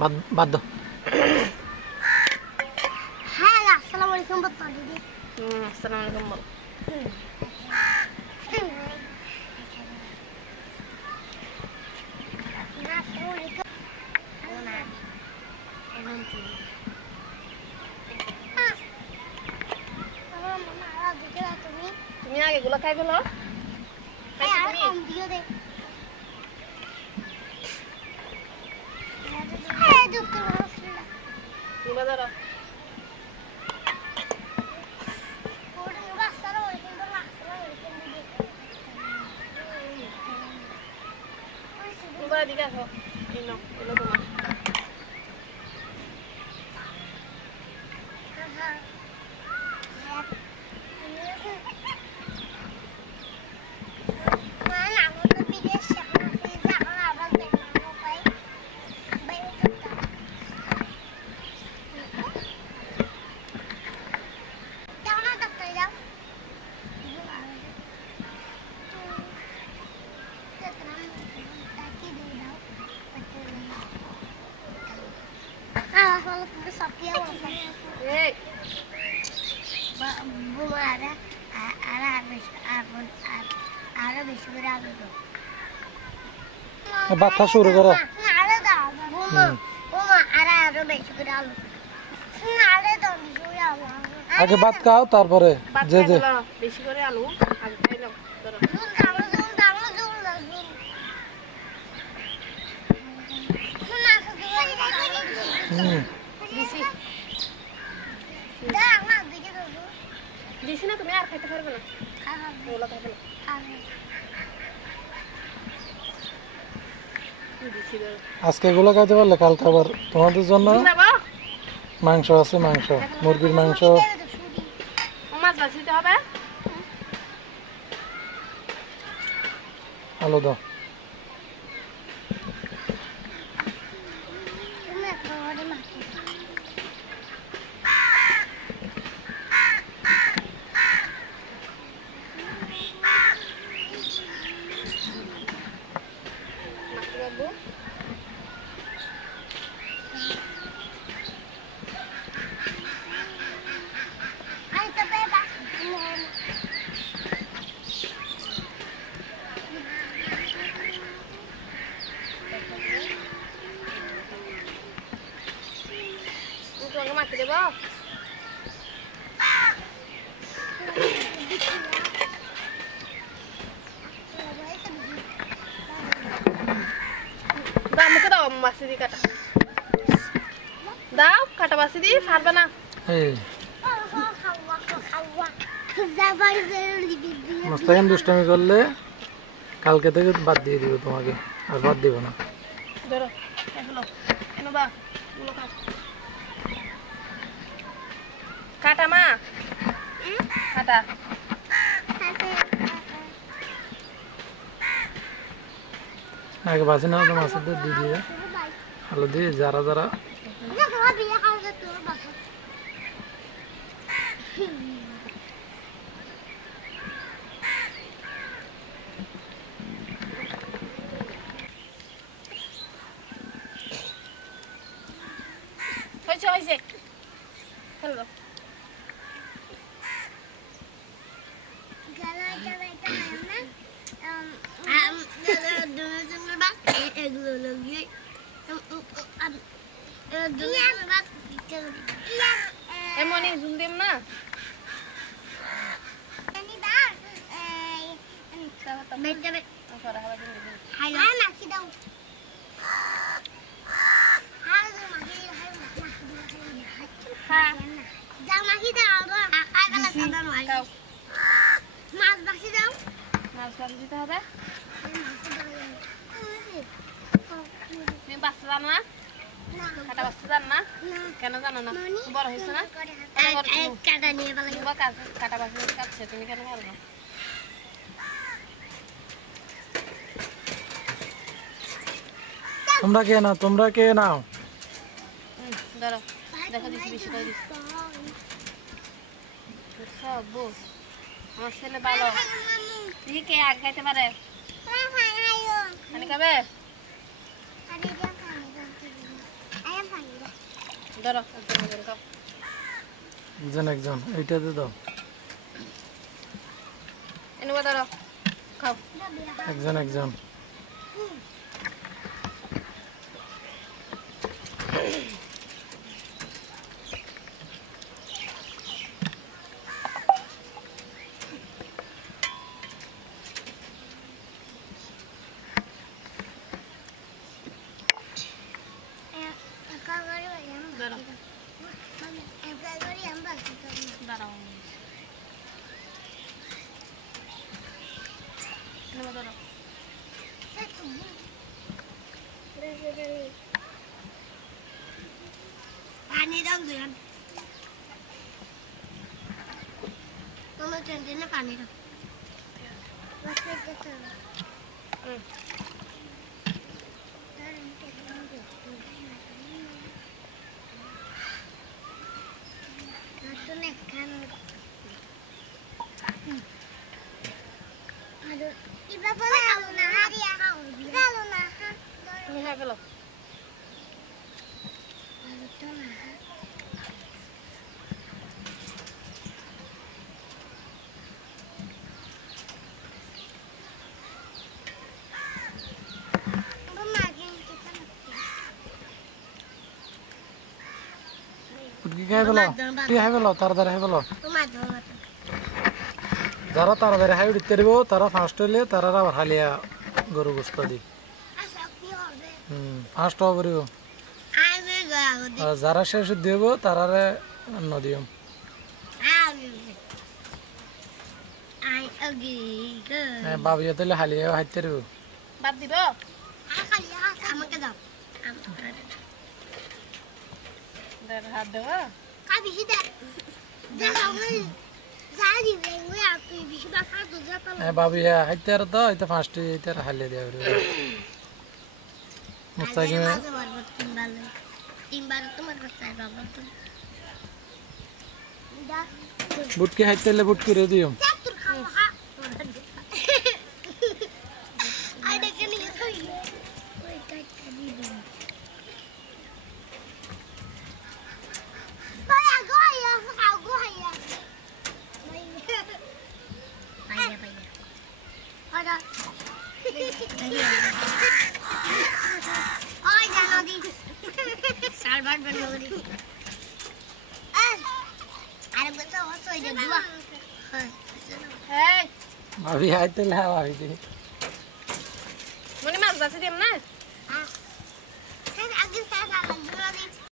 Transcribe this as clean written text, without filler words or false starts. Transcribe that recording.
বাদ দাও। হ্যাঁ আসসালামু আলাইকুম বল দিদি। আসসালামু আলাইকুম বল। তুমি আগে গুলো খাই ফেলো। দিকে আসো তোমার বাচ্চা শুরু করো। আগে ভাত খাও তারপরে যে যে বেশি করে আলু আগে খাই নাও। দিছি না তুমি আর খাইতে পারবে না। আজকে এগুলো খাইতে পারলে কালকে আবার তোমাদের জন্য মাংস আছে, মাংস মুরগির মাংস। মাছ ভাজিতে হবে। আলু দাও। মাটি দেব। দামকে দাও মাছি দিয়ে কাটা দাও, কাটা মাছি দিয়ে ছাড়বে না। মোস্তাকিম দুষ্টামি করলে কালকে থেকে বাদ দিয়ে দিব তোমাকে, আর বাদ দিব না। ধরো এগুলো এনো বা গুলো কাট কাটা মা কাটা। আগে বাসি না তো মাছের দিয়ে দিয়ে আলু দিয়ে যারা যারা হয়েছে হয়েছে হ্যালো এমনই ঝুল দিম না। মাছ ভাজি দিতে হবে। তুমি বাচ্চা জানো না, কাটা বাচ্চা জানো না, কেন জানো না? বড় হয়েছে না, কাটা বাচ্চা কাটছে, তুমি কেন পারো না? তোমরা কে নাও, তোমরা কে নাও। ধরো দেখো দিচ্ছি বেশি করে দিচ্ছি। আমার ছেলে ভালো, দেখি কে আগে খাইতে পারে। পানি খাবে? ধরো একজন একজন খাও একজন একজন এইটাতে দাও এনে ধরো খাও একজন একজন ধরো দাঁড়াও এনে ধরো পানি দাও দিলাম তোমার টেন্ডে পানি দাও তুমি হ্যাঁ গেলো কি খাই ফেলো কি খাই ফেলো তাড়াতাড়ি খাই ফেলো যারা তাড়াতাড়ি হাই উঠতে পারবো তারা ফার্স্ট হইলে তারা আবার হালিয়া গরু গোস্ত দি ফার্স্ট হওয়া পারিব আর যারা শেষ দিব তারারে নদিয়ম বাবিয়া তাহলে হালিয়া হাইতে পারবো বাদ দিব আমাকে দাও হাত দেব বেশি দেয় বেশি বাসা বাবিয়া হাইতে আর তো এটা ফার্স্ট এটা হালিয়া দেওয়া পারবো মুস্তাকিমে তিনবার তোমার কাছে বাবা তো বুটকি হাইতে হলে বুটকি রে দিও তোর খাও হা আই দেখে নিয়ে থই ওই কাটটা দি দিন ভাইয়া গোয়া খাও গোয়া ভাইয়া ভাইয়া আদা ওই জানো দি সারবার বেরোলি আরে বলতো ওসো যে বুয়া হ্যাঁ এই ভাবি হাইতে হলে ভাবি দি মনে মাছ আছে দিম না